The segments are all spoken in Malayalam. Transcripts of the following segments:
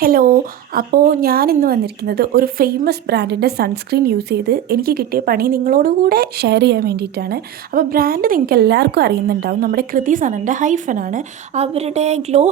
ഹലോ. അപ്പോൾ ഞാനിന്ന് വന്നിരിക്കുന്നത് ഒരു ഫേമസ് ബ്രാൻഡിൻ്റെ സൺസ്ക്രീൻ യൂസ് ചെയ്ത് എനിക്ക് കിട്ടിയ പണി നിങ്ങളോട് കൂടെ ഷെയർ ചെയ്യാൻ വേണ്ടിയിട്ടാണ്. അപ്പോൾ ബ്രാൻഡ് നിങ്ങൾക്ക് എല്ലാവർക്കും അറിയുന്നുണ്ടാവും, നമ്മുടെ കൃതി സനൻ്റെ ഹൈഫനാണ്. അവരുടെ ഗ്ലോ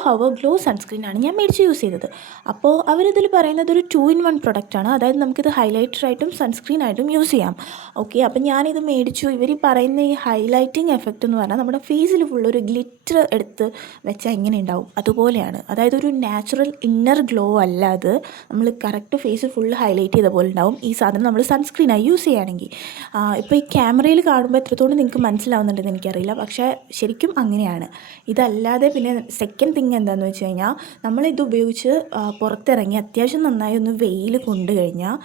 സൺസ്ക്രീനാണ് ഞാൻ മേടിച്ച് യൂസ് ചെയ്തത്. അപ്പോൾ അവരിതിൽ പറയുന്നത് ഒരു 2-in-1 പ്രൊഡക്റ്റാണ്. അതായത് നമുക്കിത് ഹൈലൈറ്ററായിട്ടും സൺസ്ക്രീനായിട്ടും യൂസ് ചെയ്യാം. ഓക്കെ, അപ്പോൾ ഞാനിത് മേടിച്ചു. ഇവർ പറയുന്ന ഈ ഹൈലൈറ്റിംഗ് എഫക്റ്റ് എന്ന് പറഞ്ഞാൽ നമ്മുടെ ഫേസിൽ ഫുള്ളൊരു ഗ്ലിറ്റർ എടുത്ത് വെച്ചാൽ എങ്ങനെ ഉണ്ടാവും അതുപോലെയാണ്. അതായത് ഒരു നാച്ചുറൽ ഇന്നർ ഗ്ലോ അല്ല അത്. നമ്മൾ കറക്റ്റ് ഫേസ് ഫുള്ള് ഹൈലൈറ്റ് ചെയ്ത പോലെ ഉണ്ടാവും ഈ സാധനം നമ്മൾ സൺസ്ക്രീനായി യൂസ് ചെയ്യുകയാണെങ്കിൽ. ഇപ്പോൾ ഈ ക്യാമറയിൽ കാണുമ്പോൾ എത്രത്തോളം നിങ്ങൾക്ക് മനസ്സിലാവുന്നുണ്ടെന്ന് എനിക്കറിയില്ല, പക്ഷേ ശരിക്കും അങ്ങനെയാണ്. ഇതല്ലാതെ പിന്നെ സെക്കൻഡ് തിങ് എന്താണെന്ന് വെച്ച് കഴിഞ്ഞാൽ, നമ്മളിത് ഉപയോഗിച്ച് പുറത്തിറങ്ങി അത്യാവശ്യം നന്നായി ഒന്ന് വെയിൽ കൊണ്ടു കഴിഞ്ഞാൽ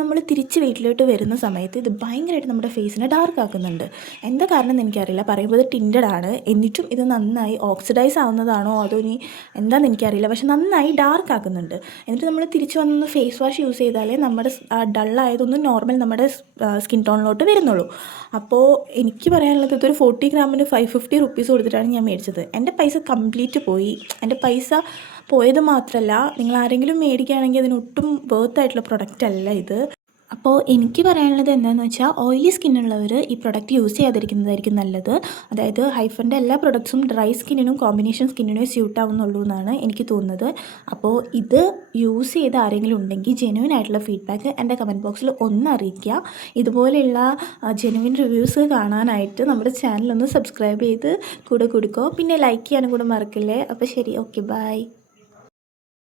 നമ്മൾ തിരിച്ച് വീട്ടിലോട്ട് വരുന്ന സമയത്ത് ഇത് ഭയങ്കരമായിട്ട് നമ്മുടെ ഫേസിനെ ഡാർക്ക് ആക്കുന്നുണ്ട്. എന്താ കാരണം എന്ന് എനിക്കറിയില്ല. പറയുമ്പോൾ ഇത് ടിൻറ്റഡ് ആണ്, എന്നിട്ടും ഇത് നന്നായി ഓക്സിഡൈസ് ആവുന്നതാണോ അതോ ഇനി എന്താണെന്ന് എനിക്കറിയില്ല, പക്ഷെ നന്നായി ഡാർക്ക് ആക്കുന്നുണ്ട്. എന്നിട്ട് നമ്മൾ തിരിച്ച് വന്നൊന്ന് ഫേസ് വാഷ് യൂസ് ചെയ്താലേ നമ്മുടെ ഡള്ളായതൊന്നും നോർമൽ നമ്മുടെ സ്കിൻ ടോണിലോട്ട് വരുന്നുള്ളൂ. അപ്പോൾ എനിക്ക് പറയാനുള്ളത്, ഇതൊരു 40 ഗ്രാമിന് 550 റുപ്പീസ് കൊടുത്തിട്ടാണ് ഞാൻ മേടിച്ചത്. എൻ്റെ പൈസ കംപ്ലീറ്റ് പോയി. എൻ്റെ പൈസ പോയത് മാത്രമല്ല, നിങ്ങൾ ആരെങ്കിലും മേടിക്കുകയാണെങ്കിൽ അതിനൊട്ടും വേർത്തായിട്ടുള്ള പ്രൊഡക്റ്റ് അല്ല ഇത്. അപ്പോൾ എനിക്ക് പറയാനുള്ളത് എന്താണെന്ന് വെച്ചാൽ, ഓയിലി സ്കിന്നുള്ളവർ ഈ പ്രൊഡക്റ്റ് യൂസ് ചെയ്യാതിരിക്കുന്നതായിരിക്കും നല്ലത്. അതായത് ഹൈഫൻ്റെ എല്ലാ പ്രൊഡക്ട്സും ഡ്രൈ സ്കിന്നിനും കോമ്പിനേഷൻ സ്കിന്നിനും സ്യൂട്ട് ആവുന്നുള്ളൂ എന്നാണ് എനിക്ക് തോന്നുന്നത്. അപ്പോൾ ഇത് യൂസ് ചെയ്ത് ആരെങ്കിലും ഉണ്ടെങ്കിൽ ജെനുവിൻ ആയിട്ടുള്ള ഫീഡ്ബാക്ക് എൻ്റെ കമൻറ്റ് ബോക്സിൽ ഒന്ന് അറിയിക്കുക. ഇതുപോലെയുള്ള ജെനുവിൻ റിവ്യൂസ് കാണാനായിട്ട് നമ്മുടെ ചാനലൊന്ന് സബ്സ്ക്രൈബ് ചെയ്ത് കൂടെ കൊടുക്കുക. പിന്നെ ലൈക്ക് ചെയ്യാനും കൂടെ മറക്കില്ലേ. അപ്പോൾ ശരി, ഓക്കെ, ബൈ.